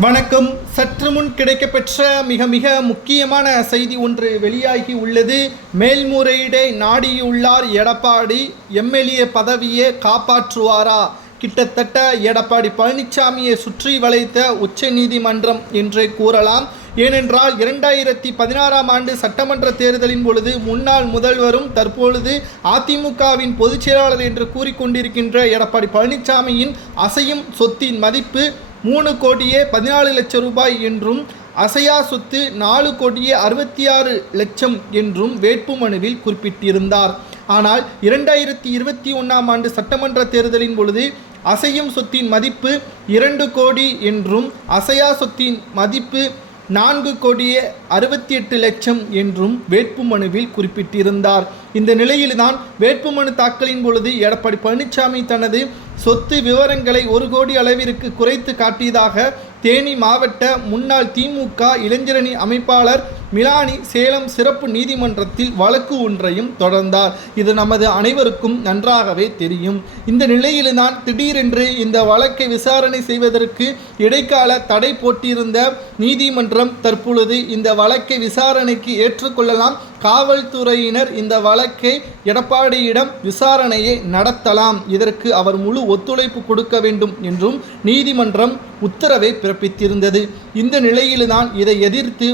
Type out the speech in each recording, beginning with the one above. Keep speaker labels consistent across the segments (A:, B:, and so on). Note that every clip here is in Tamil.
A: வணக்கம். சற்று முன் கிடைக்கப்பெற்ற மிக மிக முக்கியமான செய்தி ஒன்று வெளியாகி உள்ளது. மேல்முறையீடை நாடியுள்ளார் எடப்பாடி. எம்எல்ஏ பதவியை காப்பாற்றுவாரா? கிட்டத்தட்ட எடப்பாடி பழனிசாமியை சுற்றி வளைத்த உச்ச நீதிமன்றம் என்றே கூறலாம். ஏனென்றால் இரண்டாயிரத்தி பதினாறாம் ஆண்டு சட்டமன்ற தேர்தலின் பொழுது முன்னாள் முதல்வரும் தற்பொழுது அதிமுகவின் பொதுச் செயலாளர் என்று கூறிக்கொண்டிருக்கின்ற எடப்பாடி பழனிசாமியின் அசையும் சொத்தின் மதிப்பு மூணு கோடியே பதினாலு லட்சம் ரூபாய் என்றும் அசையா சொத்து நாலு கோடியே அறுபத்தி ஆறு லட்சம் என்றும் வேட்புமனுவில் குறிப்பிட்டிருந்தார். ஆனால் இரண்டாயிரத்தி இருபத்தி ஒன்றாம் ஆண்டு சட்டமன்ற தேர்தலின் பொழுது அசையும் சொத்தின் மதிப்பு இரண்டு கோடி என்றும் அசையா சொத்தின் மதிப்பு நான்கு கோடியே அறுபத்தி எட்டு லட்சம் என்றும் வேட்புமனுவில் குறிப்பிட்டிருந்தார். இந்த நிலையில்தான் வேட்புமனு தாக்கலின் பொழுது எடப்பாடி பழனிசாமி தனது சொத்து விவரங்களை ஒரு கோடி அளவிற்கு குறைத்து காட்டியதாக தேனி மாவட்ட முன்னாள் திமுக இளைஞரணி அமைப்பாளர் மிலானி சேலம் சிறப்பு நீதிமன்றத்தில் வழக்கு ஒன்றையும் தொடர்ந்தார். இது நமது அனைவருக்கும் நன்றாகவே தெரியும். இந்த நிலையில்தான் திடீரென்று இந்த வழக்கை விசாரணை செய்வதற்கு இடைக்கால தடை போட்டிருந்த நீதிமன்றம் தற்பொழுது இந்த வழக்கை விசாரணைக்கு ஏற்றுக்கொள்ளலாம். காவல்துறையினர் இந்த வழக்கை எடப்பாடியிடம் விசாரணையை நடத்தலாம். இதற்கு அவர் முழு ஒத்துழைப்பு கொடுக்க வேண்டும் என்றும் நீதிமன்றம் உத்தரவை பிறப்பித்திருந்தது. இந்த நிலையில்தான் இதை எதிர்த்து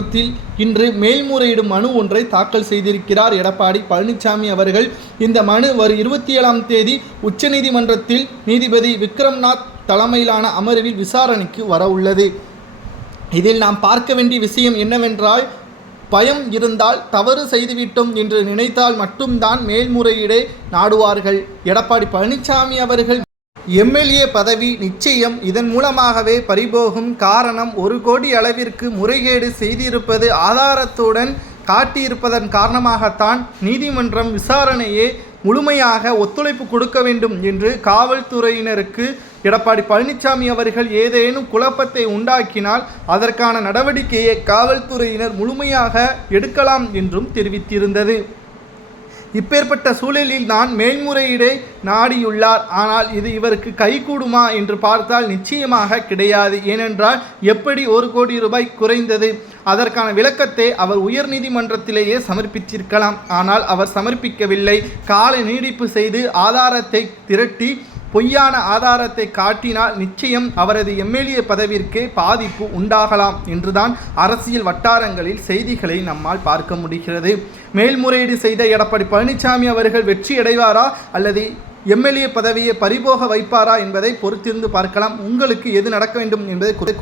A: உச்சநீதிமன்றத்தில் இன்று மேல்முறையீடும் மனு ஒன்றை தாக்கல் செய்திருக்கிறார் எடப்பாடி பழனிசாமி அவர்கள். இந்த மனு வரும் இருபத்தி ஏழாம் தேதி உச்சநீதிமன்றத்தில் நீதிபதி விக்ரம்நாத் தலைமையிலான அமர்வில் விசாரணைக்கு வர உள்ளது. இதில் நாம் பார்க்க வேண்டிய விஷயம் என்னவென்றால் பயம் இருந்தால் தவறு செய்துவிட்டோம் என்று நினைத்தால் மட்டும்தான் மேல்முறையீடை நாடுவார்கள். எடப்பாடி பழனிசாமி அவர்கள் எம்எல்ஏ பதவி நிச்சயம். இதன் மூலமாகவே பறிபோகும் காரணம் ஒரு கோடி அளவிற்கு முறைகேடு செய்திருப்பது ஆதாரத்துடன் காட்டியிருப்பதன் காரணமாகத்தான் நீதிமன்றம் விசாரணையே முழுமையாக ஒத்துழைப்பு கொடுக்க வேண்டும் என்று காவல்துறையினருக்கு எடப்பாடி பழனிசாமி அவர்கள் ஏதேனும் குழப்பத்தை உண்டாக்கினால் அதற்கான நடவடிக்கையை காவல்துறையினர் முழுமையாக எடுக்கலாம் என்றும் தெரிவித்திருந்தது. இப்பேற்பட்ட சூழலில் நான் மேல்முறையீடை நாடியுள்ளார். ஆனால் இது இவருக்கு கைகூடுமா என்று பார்த்தால் நிச்சயமாக கிடையாது. ஏனென்றால் எப்படி ஒரு கோடி ரூபாய் குறைந்தது? அதற்கான விளக்கத்தை அவர் உயர்நீதிமன்றத்திலேயே சமர்ப்பித்திருக்கலாம். ஆனால் அவர் சமர்ப்பிக்கவில்லை. கால நீடிப்பு செய்து ஆதாரத்தை திரட்டி பொய்யான ஆதாரத்தை காட்டினால் நிச்சயம் அவரது எம்எல்ஏ பதவிற்கே பாதிப்பு உண்டாகலாம் என்றுதான் அரசியல் வட்டாரங்களில் செய்திகளை நம்மால் பார்க்க முடிகிறது. மேல்முறையீடு செய்த எடப்பாடி பழனிசாமி அவர்கள் வெற்றி அடைவாரா அல்லது எம்எல்ஏ பதவியை பறிபோக வைப்பாரா என்பதை பொறுத்திருந்து பார்க்கலாம். உங்களுக்கு எது நடக்க வேண்டும் என்பதை குறை